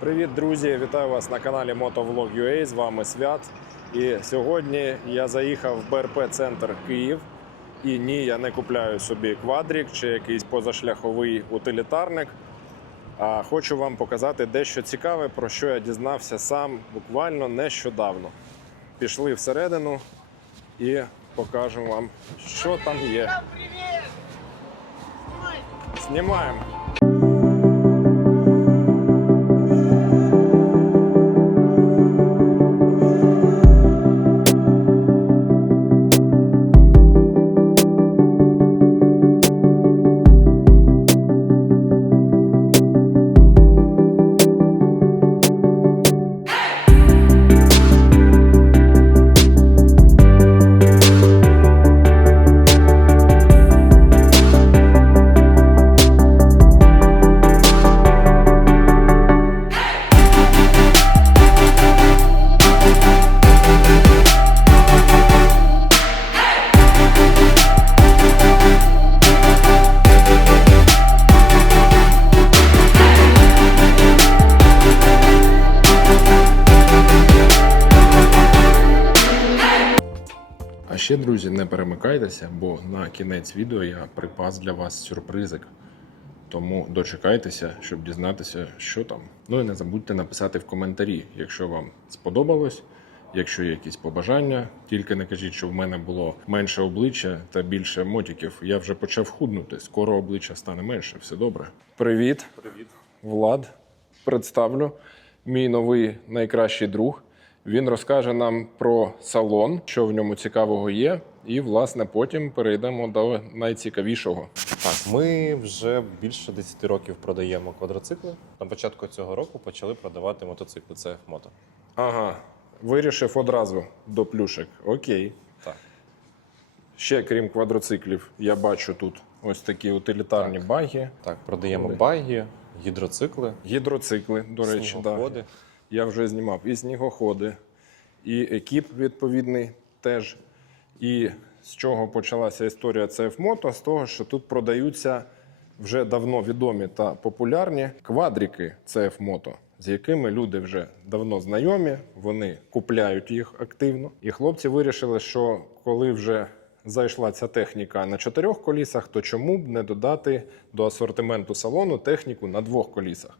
Привіт, друзі! Вітаю вас на каналі Motovlog.ua. З вами Свят. І сьогодні я заїхав в БРП Центр Київ. І ні, я не купляю собі квадрік чи якийсь позашляховий утилітарник. А хочу вам показати дещо цікаве, про що я дізнався сам буквально нещодавно. Пішли всередину і покажу вам, що там є. Знімаємо. На кінець відео я припас для вас сюрпризик. Тому дочекайтеся, щоб дізнатися, що там. Ну і не забудьте написати в коментарі, якщо вам сподобалось, якщо є якісь побажання. Тільки не кажіть, що в мене було менше обличчя та більше мотиків. Я вже почав худнути. Скоро обличчя стане менше. Все добре. Привіт, Привіт. Влад. Представлю мій новий найкращий друг. Він розкаже нам про салон, що в ньому цікавого є, і власне потім перейдемо до найцікавішого. Так, ми вже більше 10 років продаємо квадроцикли. На початку цього року почали продавати мотоцикли. Це мото. Ага, вирішив одразу до плюшек. Окей. Так. Ще крім квадроциклів, я бачу тут ось такі утилітарні Так. баги, Так, продаємо Ходи. баги, гідроцикли, гідроцикли, до речі, да. я вже знімав і снігоходи, і екіп відповідний теж. І з чого почалася історія CF Moto? З того, що тут продаються вже давно відомі та популярні квадрики CF Moto, з якими люди вже давно знайомі, вони купляють їх активно. І хлопці вирішили, що коли вже зайшла ця техніка на чотирьох колісах, то чому б не додати до асортименту салону техніку на двох колісах?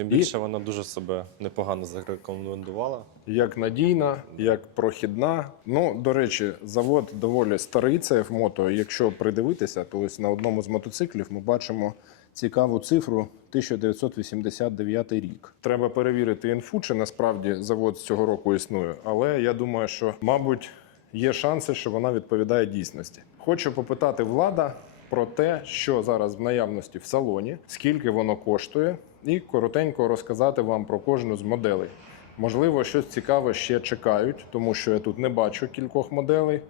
Тим І- більше вона дуже себе непогано зарекомендувала. Як надійна, як прохідна. Ну, до речі, завод доволі старий CF Moto. Якщо придивитися, то ось на одному з мотоциклів ми бачимо цікаву цифру 1989 рік. Треба перевірити інфу, чи насправді завод з цього року існує. Але я думаю, що, мабуть, є шанси, що вона відповідає дійсності. Хочу попитати влада про те, що зараз в наявності в салоні, скільки воно коштує, і коротенько розказати вам про кожну з моделей. Можливо, щось цікаве ще чекають, тому що я тут не бачу кількох моделей,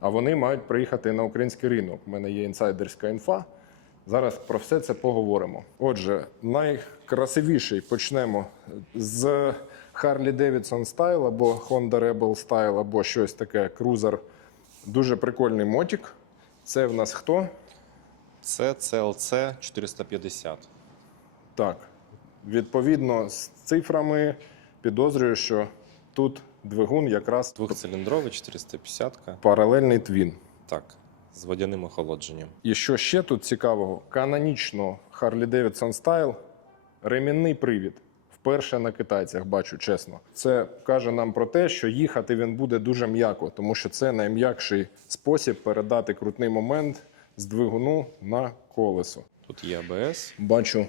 а вони мають приїхати на український ринок. У мене є інсайдерська інфа. Зараз про все це поговоримо. Отже, найкрасивіший почнемо з Harley Davidson Style або Honda Rebel Style, або щось таке крузер. Дуже прикольний мотик. Це в нас хто? Це CLC 450. Так, відповідно з цифрами підозрюю, що тут двигун якраз Двохциліндровий 450. паралельний твін. Так, з водяним охолодженням. І що ще тут цікавого? Канонічно Harley Davidson Style ремінний привід. Вперше на китайцях бачу, чесно. Це каже нам про те, що їхати він буде дуже м'яко, тому що це найм'якший спосіб передати крутний момент з двигуну на колесо. Тут є АБС. Бачу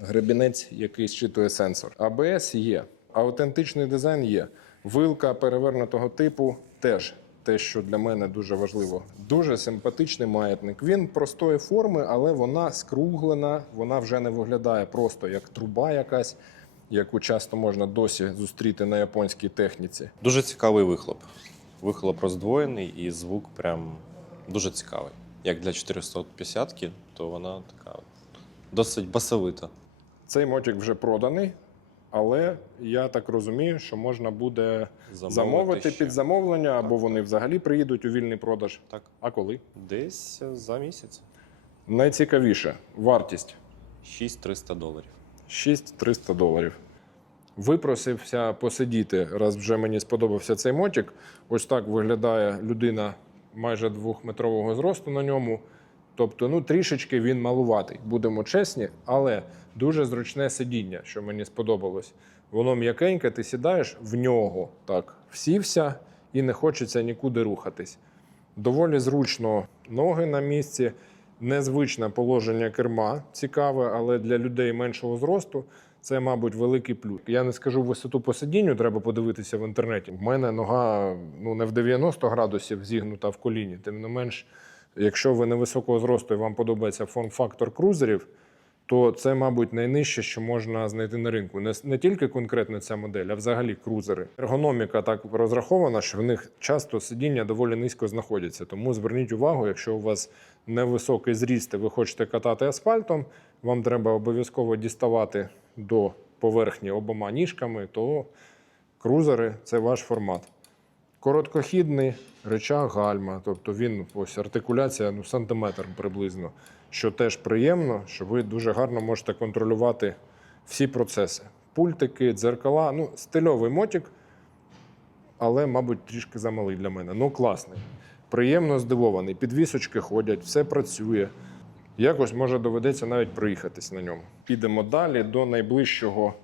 гребінець, який зчитує сенсор. АБС є, аутентичний дизайн є. Вилка перевернутого типу теж те, що для мене дуже важливо. Дуже симпатичний маятник. Він простої форми, але вона скруглена, вона вже не виглядає просто як труба якась, яку часто можна досі зустріти на японській техніці. Дуже цікавий вихлоп. Вихлоп роздвоєний і звук прям дуже цікавий. Як для 450-ки, то вона така досить басовита. Цей мотик вже проданий, але я так розумію, що можна буде Замовити замовити під замовлення, або Так, вони взагалі приїдуть у вільний продаж. Так, А коли? десь за місяць. Найцікавіше вартість 6300 доларів. 6300 доларів. Випросився посидіти, раз вже мені сподобався цей мотик. Ось так виглядає людина майже двохметрового зросту на ньому. Тобто, ну трішечки він малуватий, будемо чесні, але дуже зручне сидіння, що мені сподобалось. Воно м'якеньке, ти сідаєш в нього так, всівся і не хочеться нікуди рухатись. Доволі зручно ноги на місці, незвичне положення керма цікаве, але для людей меншого зросту це, мабуть, великий плюс. Я не скажу висоту по сидінню, треба подивитися в інтернеті. У мене нога ну, не в 90 градусів зігнута в коліні. Тим не менш, якщо ви невисокого зросту і вам подобається форм-фактор крузерів, то це, мабуть, найнижче, що можна знайти на ринку. Не, не тільки конкретно ця модель, а взагалі крузери. Ергономіка так розрахована, що в них часто сидіння доволі низько знаходяться. Тому зверніть увагу, якщо у вас невисокий зріст і ви хочете катати асфальтом, вам треба обов'язково діставати до поверхні обома ніжками, то крузери це ваш формат. Короткохідний речах гальма, тобто він ось артикуляція ну, сантиметр приблизно, що теж приємно, що ви дуже гарно можете контролювати всі процеси. Пультики, дзеркала, ну, стильовий мотик, але, мабуть, трішки замалий для мене. Ну, класний. Приємно здивований. Підвісочки ходять, все працює. Якось може доведеться навіть проїхатись на ньому. Підемо далі до найближчого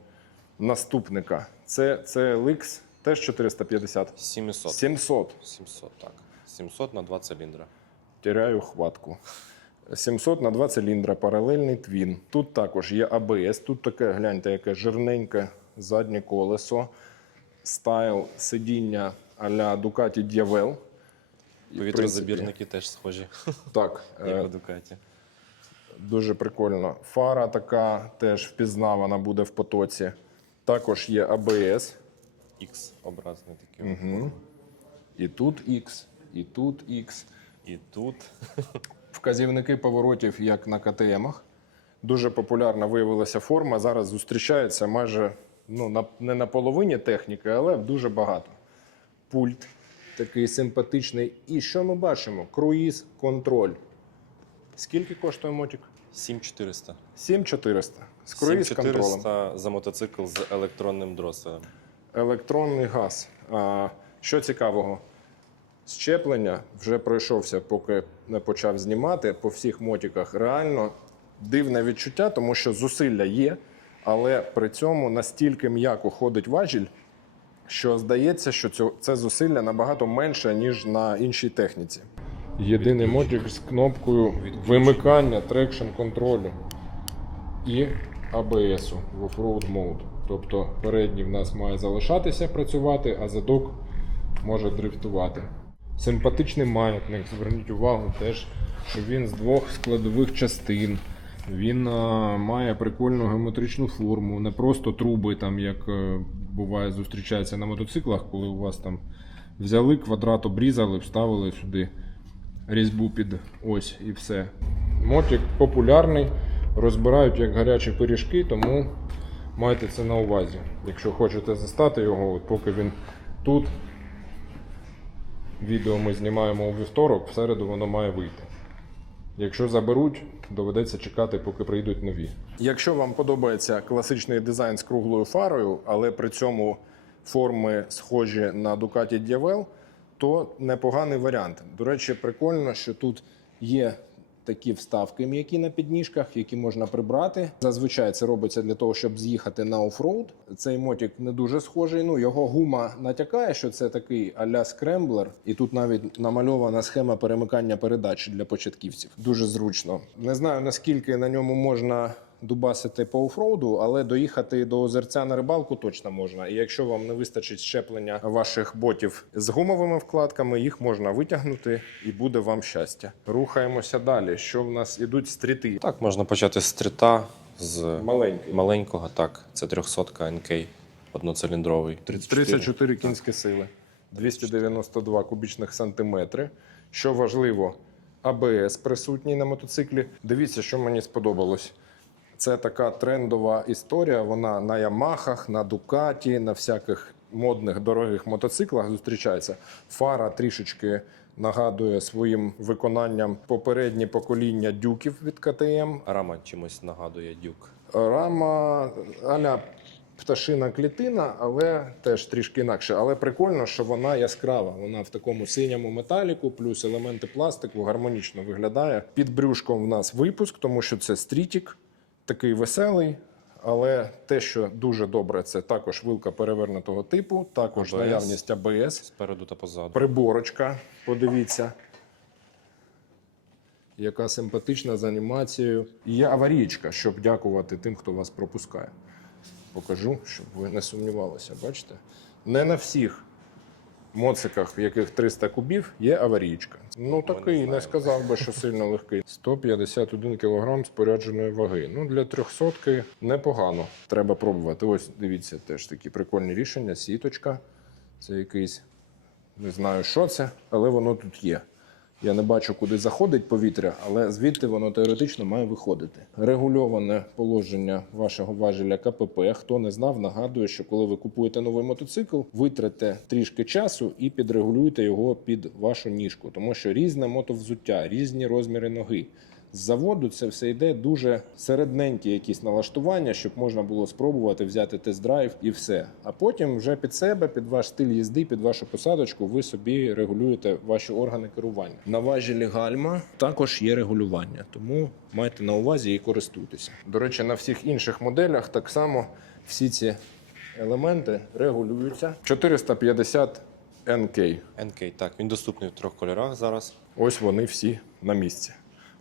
наступника. Це CLX теж 450. 700. 700. 700, так. 700 на 2 циліндра. Теряю хватку. 700 на 2 циліндра, паралельний твін. Тут також є АБС. Тут таке, гляньте, яке жирненьке заднє колесо, стайл сидіння а-ля Ducati Diavel. І, в Повітрозабірники теж схожі, Так, як е, у Дукаті. дуже прикольно. Фара така теж впізнавана буде в потоці. Також є АБС. X образний такий. Угу. І тут X, і тут X. І тут Вказівники поворотів, як на КТМах. Дуже популярна виявилася форма. Зараз зустрічається майже ну, на, не на половині техніки, але дуже багато. Пульт такий симпатичний. І що ми бачимо? Круїз контроль. Скільки коштує мотик? 7400. 7400. З круїз контролем. 7400 за мотоцикл з електронним дроселем. Електронний газ. Що цікавого? Щеплення вже пройшовся, поки не почав знімати по всіх мотиках. Реально дивне відчуття, тому що зусилля є, але при цьому настільки м'яко ходить важіль, що здається, що це зусилля набагато менше, ніж на іншій техніці. Єдиний мотик з кнопкою вимикання трекшн контролю і ABS в Offroad Mode. Тобто передній в нас має залишатися працювати, а задок може дрифтувати. Симпатичний маятник, зверніть увагу теж, що він з двох складових частин. Він а, має прикольну геометричну форму, не просто труби, там, як е, буває, зустрічається на мотоциклах, коли у вас там взяли квадрат, обрізали, вставили сюди різьбу під ось і все. Мотик популярний, розбирають як гарячі пиріжки, тому майте це на увазі. Якщо хочете застати його, от поки він тут. Відео ми знімаємо у вівторок, в середу воно має вийти. Якщо заберуть, доведеться чекати, поки прийдуть нові. Якщо вам подобається класичний дизайн з круглою фарою, але при цьому форми схожі на Ducati Diavel, то непоганий варіант. До речі, прикольно, що тут є такі вставки м'які на підніжках, які можна прибрати. Зазвичай це робиться для того, щоб з'їхати на офроуд. Цей мотик не дуже схожий. Ну його гума натякає, що це такий а-ля скремблер, і тут навіть намальована схема перемикання передач для початківців. Дуже зручно. Не знаю наскільки на ньому можна. Дубасити по офроуду, але доїхати до озерця на рибалку точно можна. І якщо вам не вистачить щеплення ваших ботів з гумовими вкладками, їх можна витягнути і буде вам щастя. Рухаємося далі. Що в нас ідуть стріти? Так, можна почати з стріта, з Маленький. маленького, так. Це 300 НК одноциліндровий. 34 кінські сили, 292 кубічних сантиметри. Що важливо, АБС присутній на мотоциклі. Дивіться, що мені сподобалось. Це така трендова історія. Вона на Ямахах, на Дукаті, на всяких модних дорогих мотоциклах зустрічається. Фара трішечки нагадує своїм виконанням попереднє покоління дюків від КТМ. Рама чимось нагадує дюк. Рама аля пташина клітина, але теж трішки інакше. Але прикольно, що вона яскрава. Вона в такому синьому металіку, плюс елементи пластику гармонічно виглядає. Під брюшком в нас випуск, тому що це стрітік, такий веселий. Але те, що дуже добре, це також вилка перевернутого типу, також ABS. наявність АБС. Спереду та позаду. Приборочка, подивіться. Яка симпатична з анімацією. І Є аварійка, щоб дякувати тим, хто вас пропускає. Покажу, щоб ви не сумнівалися. Бачите? Не на всіх моциках, в яких 300 кубів, є аварійка. Ну такий, не сказав би, що сильно легкий. 151 кг спорядженої ваги. Ну, для 300 непогано. Треба пробувати. Ось дивіться, теж такі прикольні рішення. Сіточка. Це якийсь не знаю, що це, але воно тут є. Я не бачу, куди заходить повітря, але звідти воно теоретично має виходити. Регульоване положення вашого важеля КПП. Хто не знав, нагадую, що коли ви купуєте новий мотоцикл, витрате трішки часу і підрегулюєте його під вашу ніжку, тому що різне мотовзуття, різні розміри ноги. З заводу це все йде дуже середненькі якісь налаштування, щоб можна було спробувати взяти тест-драйв і все. А потім вже під себе, під ваш стиль їзди, під вашу посадочку, ви собі регулюєте ваші органи керування. На важелі гальма також є регулювання, тому майте на увазі і користуйтеся. До речі, на всіх інших моделях так само всі ці елементи регулюються. 450 НК. NK, так, він доступний в трьох кольорах зараз. Ось вони всі на місці.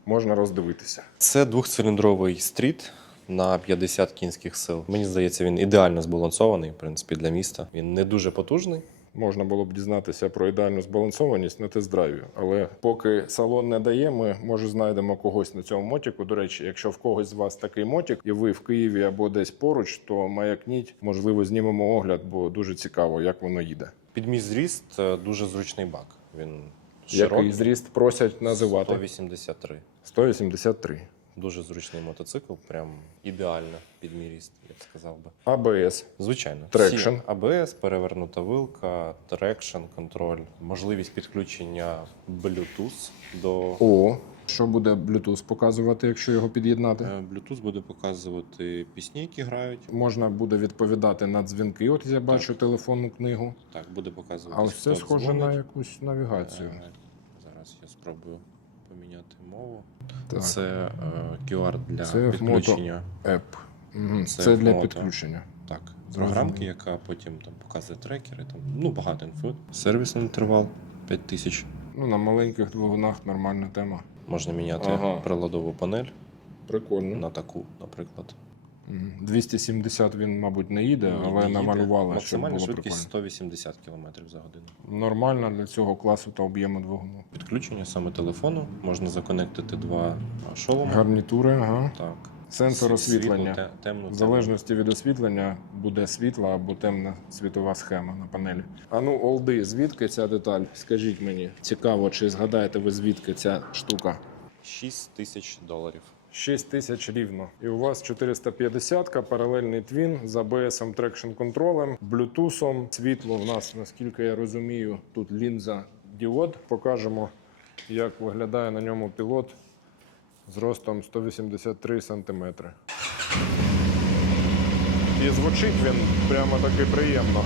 Можна роздивитися. Це двохциліндровий стріт на 50 кінських сил. Мені здається, він ідеально збалансований, в принципі, для міста. Він не дуже потужний. Можна було б дізнатися про ідеальну збалансованість на тест-драйві. Але поки салон не дає, ми може знайдемо когось на цьому мотіку. До речі, якщо в когось з вас такий мотік, і ви в Києві або десь поруч, то маякніть, можливо, знімемо огляд, бо дуже цікаво, як воно їде. Під мій зріст е, дуже зручний бак. Він Який зріст просять називати 183. 183. Дуже зручний мотоцикл, прям ідеально під мій ріст, я б сказав би. АБС. Звичайно, Трекшн. Всі ABS, перевернута вилка, трекшн, контроль, можливість підключення Bluetooth до О, що буде Bluetooth показувати, якщо його під'єднати? Е, Bluetooth буде показувати пісні, які грають. Можна буде відповідати на дзвінки. От я бачу телефонну книгу. Так, буде показувати. А ось це схоже дзвонить. на якусь навігацію. Е, Зараз я спробую поміняти мову. Так. Це е, QR для Це підключення. Мгм. Це Це, для підключення. Так, програмки, яка потім там показує трекери, там ну багато інфо. Сервісний інтервал 5000. Ну, на маленьких двигунах нормальна тема. Можна міняти Ага. приладову панель Прикольно. на таку, наприклад. Мгм. 270 він, мабуть, не їде, Ні, але не намалювали, Максимальна швидкість прикольно. 180 км за годину. Нормально для цього класу та об'єму двигуну. Підключення саме телефону, можна законектити два шоломи. Гарнітури, ага. Так. Сенсор освітлення. темно, В залежності від освітлення буде світла або темна світова схема на панелі. А ну, олди, звідки ця деталь? Скажіть мені. Цікаво, чи згадаєте ви звідки ця штука? 6 тисяч доларів. 6 тисяч рівно. І у вас 450 паралельний твін з ABS трекшн контролем, блютусом. Світло в нас, наскільки я розумію, тут лінза діод. Покажемо, як виглядає на ньому пілот з ростом 183 см. І звучить він прямо таки приємно.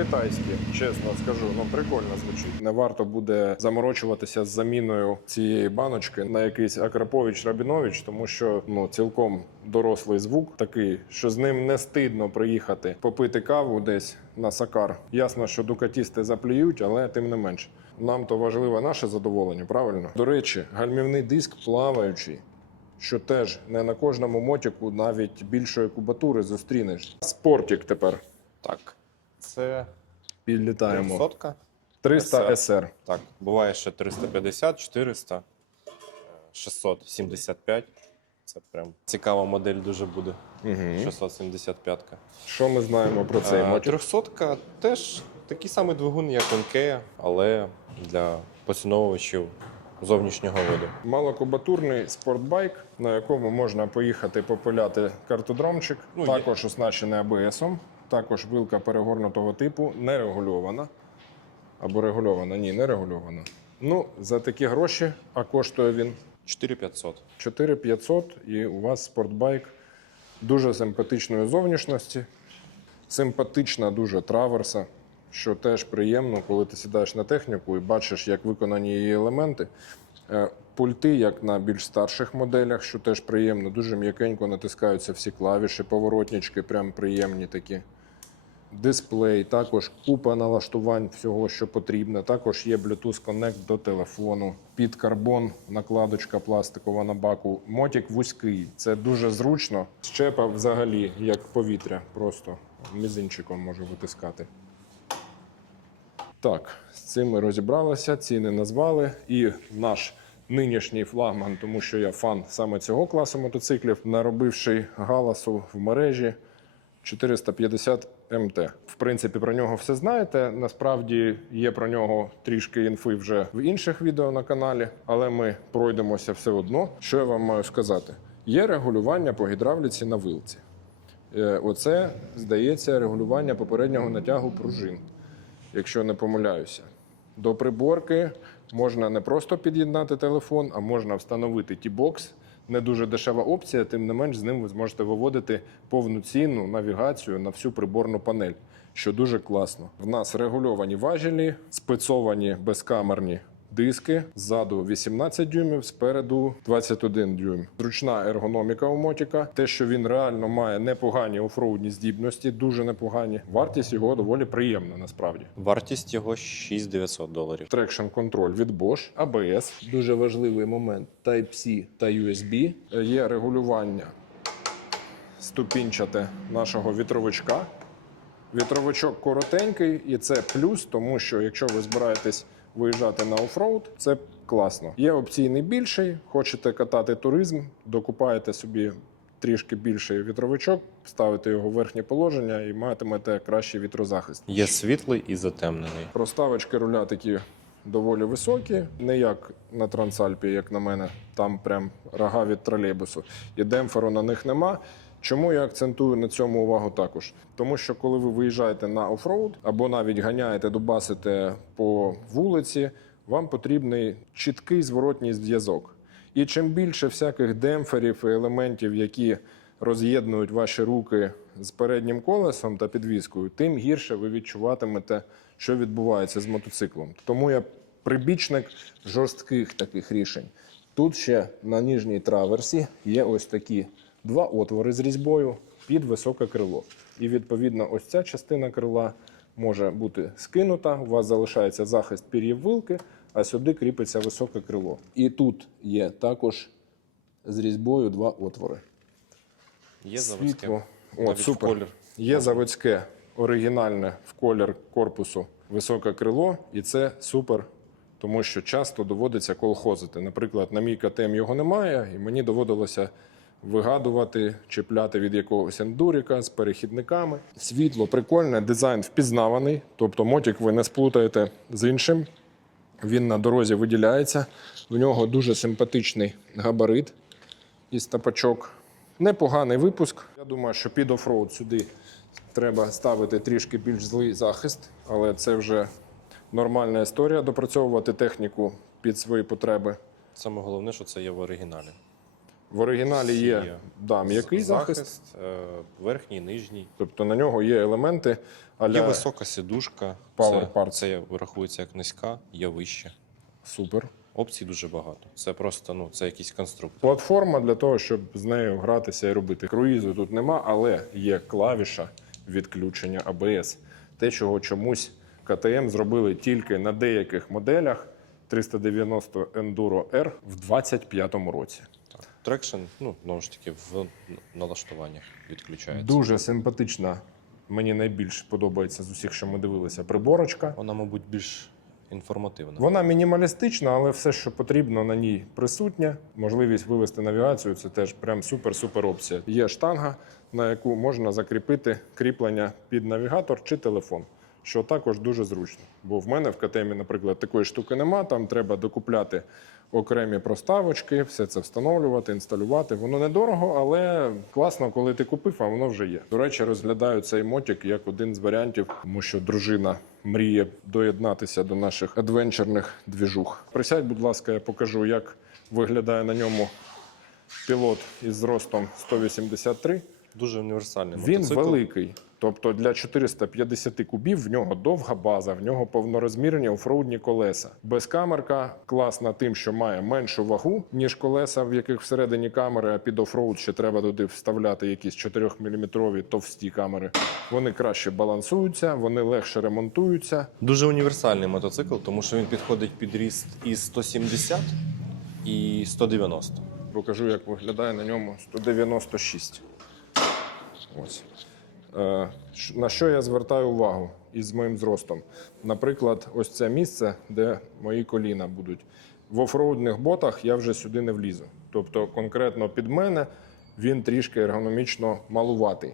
Не по-китайськи, чесно скажу, ну прикольно звучить. Не варто буде заморочуватися з заміною цієї баночки на якийсь Акрапович Рабінович, тому що ну цілком дорослий звук такий, що з ним не стидно приїхати попити каву десь на сакар. Ясно, що дукатісти заплюють, але тим не менш. Нам то важливе наше задоволення, правильно? До речі, гальмівний диск плаваючий. Що теж не на кожному мотіку навіть більшої кубатури зустрінеш. Спортік тепер Так. Це підлітаємо. 300. 300 SR. Так, буває ще 350, 400, е, 675. Це прям цікава модель дуже буде. Угу. 675-ка. Що ми знаємо про цей Е, мотик? 300-ка теж такий самий двигун, як Enkea, але для поціновувачів зовнішнього виду. Малокубатурний спортбайк, на якому можна поїхати попиляти картодромчик, Ну, є. також оснащений АБСом, також вилка перегорнутого типу, нерегульована. Або регульована? Ні, не регульована. Ну, за такі гроші, а коштує він 4500. 4500 і у вас спортбайк дуже симпатичної зовнішності, симпатична дуже траверса, що теж приємно, коли ти сідаєш на техніку і бачиш, як виконані її елементи. Е, Пульти, як на більш старших моделях, що теж приємно, дуже м'якенько натискаються всі клавіші, поворотнички, прям приємні такі. Дисплей, також купа налаштувань всього, що потрібно. Також є Bluetooth Connect до телефону. Під карбон накладочка пластикова на баку. Мотик вузький. Це дуже зручно. Щепа взагалі як повітря, просто мізинчиком можу витискати. Так, з цим ми розібралися, ціни назвали. І наш нинішній флагман, тому що я фан саме цього класу мотоциклів, наробивши галасу в мережі 450 МТ. В принципі, про нього все знаєте. Насправді є про нього трішки інфи вже в інших відео на каналі, але ми пройдемося все одно. Що я вам маю сказати? Є регулювання по гідравліці на вилці. Е, Оце, здається, регулювання попереднього натягу пружин, якщо не помиляюся. До приборки можна не просто під'єднати телефон, а можна встановити T-Box. Не дуже дешева опція, тим не менш з ним ви зможете виводити повну ціну навігацію на всю приборну панель, що дуже класно. В нас регульовані важелі, спецовані безкамерні диски, ззаду 18 дюймів, спереду 21 дюйм. Зручна ергономіка у мотіка. Те, що він реально має непогані офроудні здібності, дуже непогані. Вартість його доволі приємна насправді. Вартість його 6900 доларів. Трекшн контроль від Bosch, ABS, дуже важливий момент Type-C та USB. Е, Є регулювання ступінчате нашого вітровичка. Вітровичок коротенький, і це плюс, тому що якщо ви збираєтесь виїжджати на офроуд, це класно. Є опційний більший, хочете катати туризм, докупаєте собі трішки більший вітровичок, ставите його в верхнє положення і матимете кращий вітрозахист. Є світлий і затемнений. Проставочки руля такі доволі високі, не як на Трансальпі, як на мене, там прям рога від тролейбусу. І демпферу на них нема. Чому я акцентую на цьому увагу також? Тому що коли ви виїжджаєте на офроуд або навіть ганяєте, дубасите по вулиці, вам потрібний чіткий зворотній зв'язок. І чим більше всяких демпферів і елементів, які роз'єднують ваші руки з переднім колесом та підвіскою, тим гірше ви відчуватимете, що відбувається з мотоциклом. Тому я прибічник жорстких таких рішень. Тут ще на ніжній траверсі є ось такі два отвори з різьбою під високе крило. І відповідно, ось ця частина крила може бути скинута. У вас залишається захист пір'їв вилки, а сюди кріпиться високе крило. І тут є також з різьбою два отвори. Є заводське. О, супер. колір. Є заводське оригінальне в колір корпусу високе крило, і це супер, тому що часто доводиться колхозити. Наприклад, на мій КТМ його немає, і мені доводилося вигадувати, чіпляти від якогось ендуріка з перехідниками. Світло прикольне, дизайн впізнаваний, тобто мотик ви не сплутаєте з іншим. Він на дорозі виділяється. В нього дуже симпатичний габарит із тапачок. Непоганий випуск. Я думаю, що під офроуд сюди треба ставити трішки більш злий захист, але це вже нормальна історія допрацьовувати техніку під свої потреби. Саме головне, що це є в оригіналі. В оригіналі є да, м'який захист, е, верхній, нижній. тобто на нього є елементи. Є висока сідушка. Це, це рахується як низька, є вище. Супер. Опцій дуже багато. Це просто ну, це якийсь конструктор. Платформа для того, щоб з нею гратися і робити. Круїзу тут нема, але є клавіша відключення ABS. Те, чого чомусь КТМ зробили тільки на деяких моделях 390 Enduro R в 25-му році. Трекшн, ну, знову ж таки, в налаштуваннях відключається. Дуже симпатична. Мені найбільш подобається з усіх, що ми дивилися, приборочка. Вона, мабуть, більш інформативна. Вона мінімалістична, але все, що потрібно на ній присутнє. Можливість вивести навігацію це теж прям супер-супер опція. Є штанга, на яку можна закріпити кріплення під навігатор чи телефон, що також дуже зручно. Бо в мене в КТМі, наприклад, такої штуки нема. Там треба докупляти окремі проставочки, все це встановлювати, інсталювати. Воно недорого, але класно, коли ти купив, а воно вже є. До речі, розглядаю цей мотик як один з варіантів, тому що дружина мріє доєднатися до наших адвенчерних двіжух. Присядь, будь ласка, я покажу, як виглядає на ньому пілот із зростом 183. Дуже універсальний Він мотоцикл. великий. Тобто для 450 кубів в нього довга база, в нього повнорозмірні офроудні колеса. Безкамерка класна тим, що має меншу вагу, ніж колеса, в яких всередині камери, а під офроуд ще треба туди вставляти якісь 4-мм товсті камери. Вони краще балансуються, вони легше ремонтуються. Дуже універсальний мотоцикл, тому що він підходить під ріст і 170, і 190. Покажу, як виглядає на ньому 196. Ось. Е, на що я звертаю увагу із моїм зростом? Наприклад, ось це місце, де мої коліна будуть. В офроудних ботах я вже сюди не влізу. Тобто, конкретно під мене він трішки ергономічно малуватий.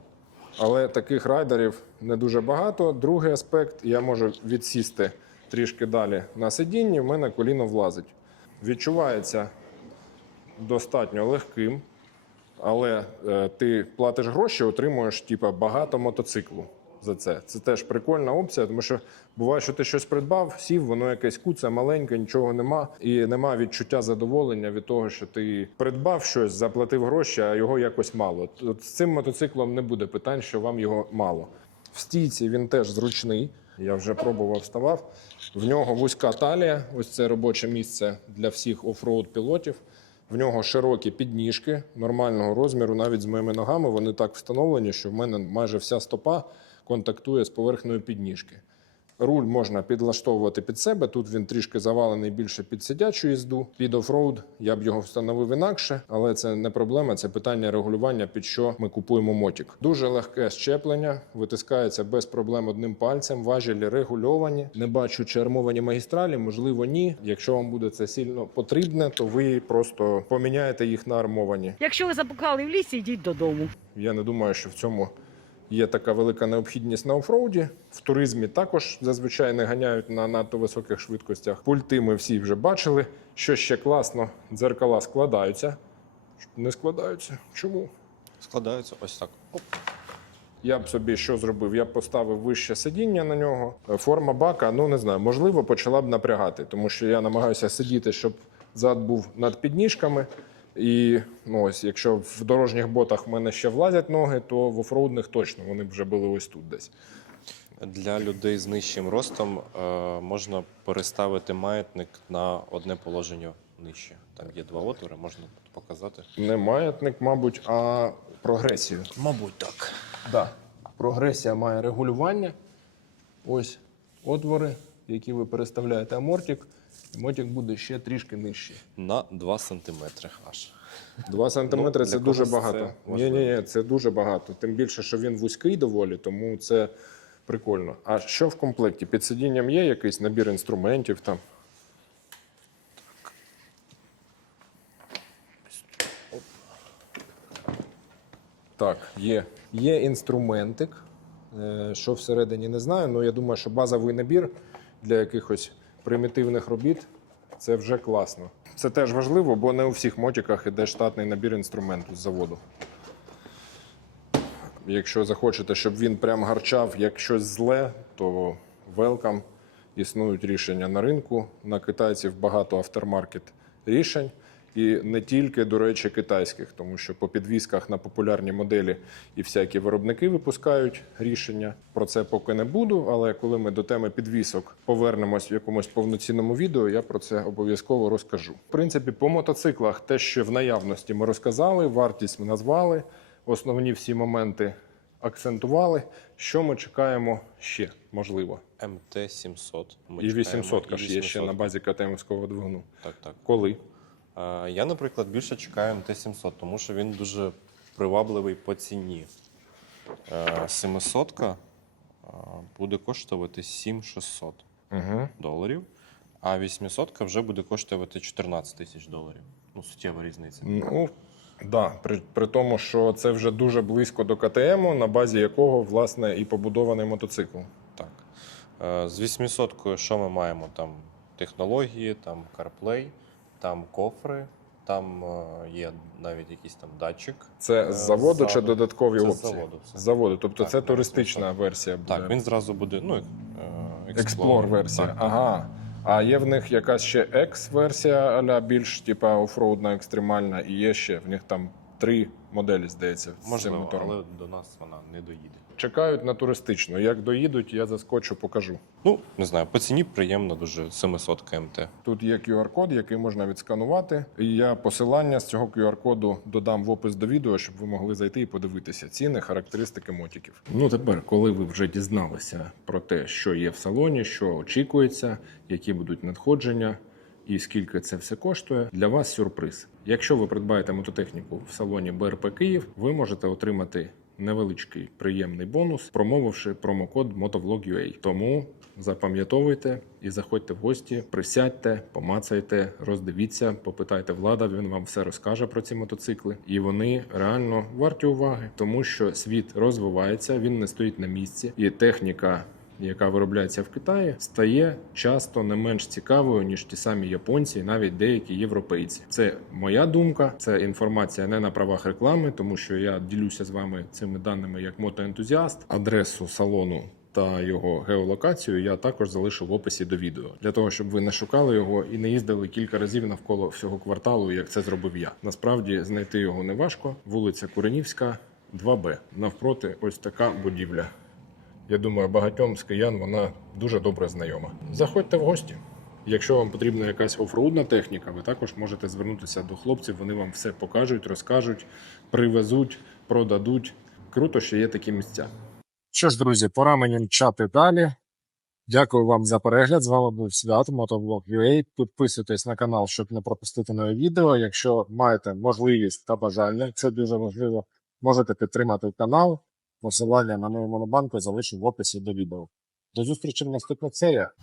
Але таких райдерів не дуже багато. Другий аспект я можу відсісти трішки далі на сидінні, в мене коліно влазить. Відчувається достатньо легким, але е, ти платиш гроші, отримуєш типа, багато мотоциклу за це. Це теж прикольна опція, тому що буває, що ти щось придбав, сів, воно якесь куце, маленьке, нічого нема, і нема відчуття задоволення від того, що ти придбав щось, заплатив гроші, а його якось мало. От з цим мотоциклом не буде питань, що вам його мало. В стійці він теж зручний. Я вже пробував, ставав. В нього вузька талія, ось це робоче місце для всіх офроуд пілотів. В нього широкі підніжки нормального розміру, навіть з моїми ногами вони так встановлені, що в мене майже вся стопа контактує з поверхнею підніжки. Руль можна підлаштовувати під себе. Тут він трішки завалений більше під сидячу їзду. Під офроуд я б його встановив інакше, але це не проблема. Це питання регулювання, під що ми купуємо мотик. Дуже легке щеплення, витискається без проблем одним пальцем. Важелі регульовані. Не бачу чи армовані магістралі. Можливо, ні. Якщо вам буде це сильно потрібне, то ви просто поміняєте їх на армовані. Якщо ви заблукали в лісі, йдіть додому. Я не думаю, що в цьому є така велика необхідність на офроуді. В туризмі також зазвичай не ганяють на надто високих швидкостях. Пульти ми всі вже бачили. Що ще класно, дзеркала складаються. Не складаються. Чому? Складаються ось так. Оп. Я б собі що зробив? Я б поставив вище сидіння на нього. Форма бака, ну не знаю, можливо, почала б напрягати, тому що я намагаюся сидіти, щоб зад був над підніжками. І ну, ось, якщо в дорожніх ботах в мене ще влазять ноги, то в офроудних точно вони б вже були ось тут десь. Для людей з нижчим ростом е, можна переставити маятник на одне положення нижче. Там є два отвори, можна показати. Не маятник, мабуть, а прогресію. Мабуть, так. Да. Прогресія має регулювання. Ось отвори, які ви переставляєте амортик. Мотик буде ще трішки нижчий. На 2 сантиметри аж. Два сантиметри Ну, це дуже багато. це Ні, ні, ні, це дуже багато. Тим більше, що він вузький доволі, тому це прикольно. А що в комплекті? Під сидінням є якийсь набір інструментів там. Так, є. Є інструментик. Е, Що всередині не знаю, але я думаю, що базовий набір для якихось примітивних робіт це вже класно. Це теж важливо, бо не у всіх мотиках іде штатний набір інструменту з заводу. Якщо захочете, щоб він прям гарчав як щось зле, то welcome. Існують рішення на ринку. На китайців багато автормаркет рішень. І не тільки, до речі, китайських, тому що по підвісках на популярні моделі і всякі виробники випускають рішення. Про це поки не буду, але коли ми до теми підвісок повернемось в якомусь повноцінному відео, я про це обов'язково розкажу. В принципі, по мотоциклах те, що в наявності ми розказали, вартість ми назвали, основні всі моменти акцентували. Що ми чекаємо ще, можливо? МТ-700. Ми і 800 І ж є ще на базі КТМського двигуну. Так, так. Коли? Е, Я, наприклад, більше чекаю МТ-700, тому що він дуже привабливий по ціні. 700 буде коштувати 7600 Угу. доларів, а 800 вже буде коштувати 14 тисяч доларів. Ну, суттєва різниця. Ну, да, при, при тому, що це вже дуже близько до КТМу, на базі якого, власне, і побудований мотоцикл. Так. Е, З 800 що ми маємо? Там технології, там CarPlay, там кофри, там е, є навіть якийсь там датчик. Це Е, з заводу чи додаткові Це з опції? заводу. З заводу. Тобто Так, це туристична 800. версія буде. Так, він зразу буде, ну, Експлор версія. Так. Ага. А є в них якась ще X-версія, аля більш типа офроудна, екстремальна, і є ще в них там три моделі, здається, з цим мотором. але до нас вона не доїде. Чекають на туристичну. Як доїдуть, я заскочу, покажу. Ну, не знаю, по ціні приємно, дуже 700 КМТ. Тут є QR-код, який можна відсканувати. І я посилання з цього QR-коду додам в опис до відео, щоб ви могли зайти і подивитися ціни, характеристики мотиків. Ну тепер, коли ви вже дізналися про те, що є в салоні, що очікується, які будуть надходження. І скільки це все коштує, для вас сюрприз. Якщо ви придбаєте мототехніку в салоні БРП Київ, ви можете отримати невеличкий приємний бонус, промовивши промокод MOTOVLOG.UA. Тому запам'ятовуйте і заходьте в гості, присядьте, помацайте, роздивіться, попитайте влада. Він вам все розкаже про ці мотоцикли, і вони реально варті уваги, тому що світ розвивається, він не стоїть на місці, і техніка. Яка виробляється в Китаї, стає часто не менш цікавою ніж ті самі японці, і навіть деякі європейці. Це моя думка, це інформація не на правах реклами, тому що я ділюся з вами цими даними як мотоентузіаст. Адресу салону та його геолокацію я також залишу в описі до відео для того, щоб ви не шукали його і не їздили кілька разів навколо всього кварталу, як це зробив я. Насправді знайти його не важко. Вулиця Куренівська, 2Б. Навпроти, ось така будівля. Я думаю, багатьом з киян вона дуже добре знайома. Заходьте в гості. Якщо вам потрібна якась офроудна техніка, ви також можете звернутися до хлопців. Вони вам все покажуть, розкажуть, привезуть, продадуть. Круто, що є такі місця. Що ж, друзі, пора мені мчати далі. Дякую вам за перегляд. З вами був Свят, Моtovlog.ua. Підписуйтесь на канал, щоб не пропустити нове відео. Якщо маєте можливість та бажання, це дуже важливо, можете підтримати канал. Посилання на мою монобанку залишу в описі до відео. До зустрічі в наступних серіях.